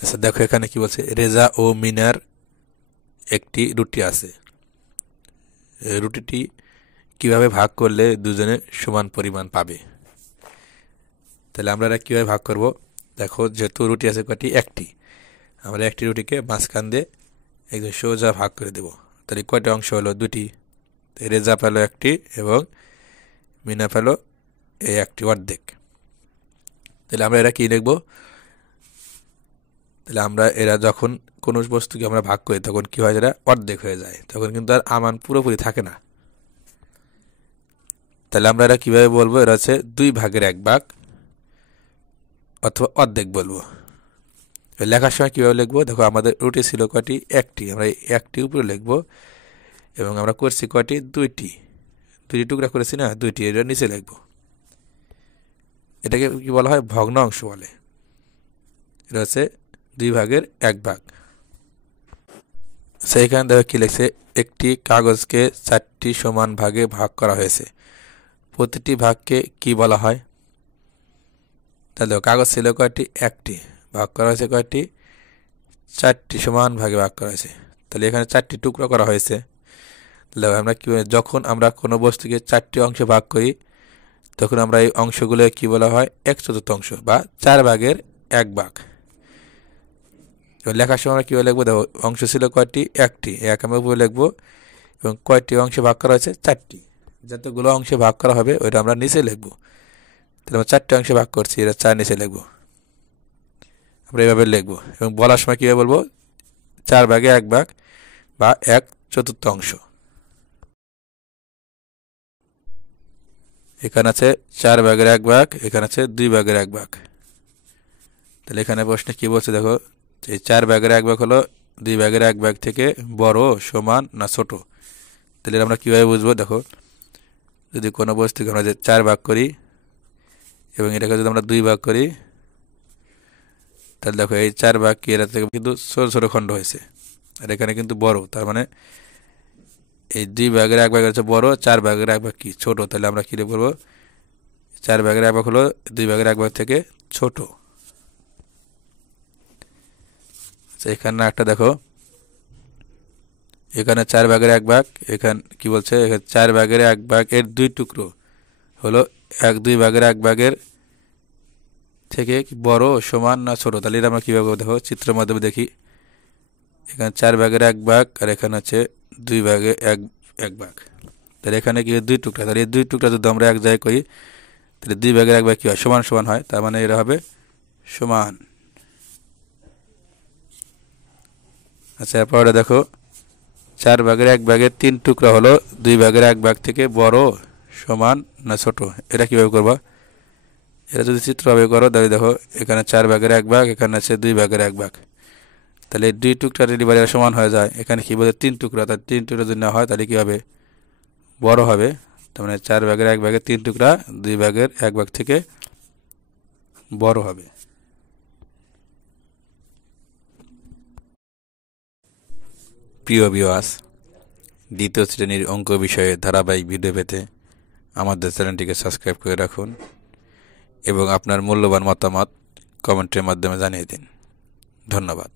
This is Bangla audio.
আচ্ছা দেখো এখানে কি বলছে, রেজা ও মিনার একটি রুটি আছে। রুটিটি কিভাবে ভাগ করলে দুজনে সমান পরিমাণ পাবে? তাহলে আমরা এটা কীভাবে ভাগ করব? দেখো যেহেতু রুটি আছে কয়টি, একটি, আমরা একটি রুটিকে মাঝখান দিয়ে একদম সোজা ভাগ করে দেব। তাহলে কয়টা অংশ হলো? দুটি। রেজা পেলো একটি এবং মিনা পেলো এই একটি অর্ধেক। তাহলে আমরা এরা কি লিখবো? তাহলে আমরা এরা যখন কোনো বস্তুকে আমরা ভাগ করি তখন কি হয়, এরা অর্ধেক হয়ে যায়, তখন কিন্তু আর আমান পুরোপুরি থাকে না। তাহলে আমরা এরা কিভাবে বলবো? এরা হচ্ছে 2/1 অথবা অর্ধেক বলবো। লেখার সময় কীভাবে লিখবো? দেখো আমাদের রুটি ছিল কয়টি? একটি, আমরা একটি উপরে লিখবো এবং আমরা করছি কয়টি? দুইটি টুকরা করেছি না, দুইটি, এটা নিচে লিখবো। এটাকে কি বলা হয়? ভগ্ন অংশ বলে। এটা হচ্ছে 2/1। সেইখানে দেখো কি লিখছে, একটি কাগজকে 4টি সমান ভাগে ভাগ করা হয়েছে, প্রতিটি ভাগকে কি বলা হয়? তাহলে কাগজ ছিল কয়টি? একটি, ভাগ করা হয়েছে কয়টি? 4টি সমান ভাগে ভাগ করা হয়েছে। তাহলে এখানে 4টি টুকরো করা হয়েছে। তাহলে আমরা কি, যখন আমরা কোনো বস্তুকে 4টি অংশে ভাগ করি তখন আমরা এই অংশগুলো কি বলা হয়? 1/4 বা 4/1। লেখার সময় আমরা কীভাবে লিখবো? দেখো অংশ ছিল কয়টি? একটি, এক আমরা উপরে লিখবো এবং কয়টি অংশে ভাগ করা হয়েছে? 4টি। যতগুলো অংশে ভাগ করা হবে ওইটা আমরা নিচে লিখবো। তাহলে আমরা 4টি অংশে ভাগ করছি, এটা 4 নিচে লিখবো। আমরা এইভাবে লিখবো এবং বলার সময় কীভাবে বলবো? 4/1 বা 1/4। এখানে আছে 4/1, এখানে আছে 2/1। তাহলে এখানে প্রশ্নে কি বলছে দেখো, এই 4/1 হলো 2/1 থেকে বড়, সমান না ছোট? তাহলে আমরা কীভাবে বুঝবো? দেখো যদি কোনো বস্তুকে আমরা যে 4 ভাগ করি এবং এটাকে যদি আমরা 2 ভাগ করি, তাহলে দেখো এই 4 ভাগ কি, এরা থেকে কিন্তু ছোটো ছোটো খণ্ড হয়েছে আর এখানে কিন্তু বড়। তার মানে এই 2/1 হচ্ছে বড়, 4/1 কি ছোট। তাহলে আমরা কী বলবো? 4/1 হলো 2/1 থেকে ছোট। এখানে একটা দেখো, এখানে 4/1, এখানে কি বলছে? এখানে 4/1 এর 2 টুকরো হলো 2/1 থেকে বড়, সমান না ছোট? তাহলে এটা আমরা কীভাবে দেখো চিত্রের মাধ্যমে দেখি। এখানে 4/1 আর এখানে আছে 2/1। তাহলে এখানে কি 2 টুকরা, তাহলে এই 2 টুকরা যদি আমরা এক জায়গায় করি তাহলে 2/1 কী হয়? সমান সমান হয়, তার মানে এরা হবে সমান। আচ্ছা এরপরে দেখো 4/1 3 টুকরা হলো 2/1 থেকে বড়, সমান না ছোট? এটা কীভাবে করবা? এটা যদি চিত্রভাবে করো তাহলে দেখো এখানে 4/1, এখানে আছে 2/1। তাহলে 2 টুকরা যদি এরা সমান হয়ে যায়, এখানে কি বলে 3 টুকরা, তাহলে 3 টুকরা যদি না হয় তাহলে কী হবে? বড় হবে। তার মানে 4/1 3 টুকরা 2/1 থেকে বড় হবে। প্রিয় ভিউয়ার্স, দ্বিতীয় শ্রেণীর অঙ্ক বিষয়ে ধারাবাহিক ভিডিও পেতে আমাদের চ্যানেলটিকে সাবস্ক্রাইব করে রাখুন এবং আপনার মূল্যবান মতামত কমেন্টের মাধ্যমে জানিয়ে দিন। ধন্যবাদ।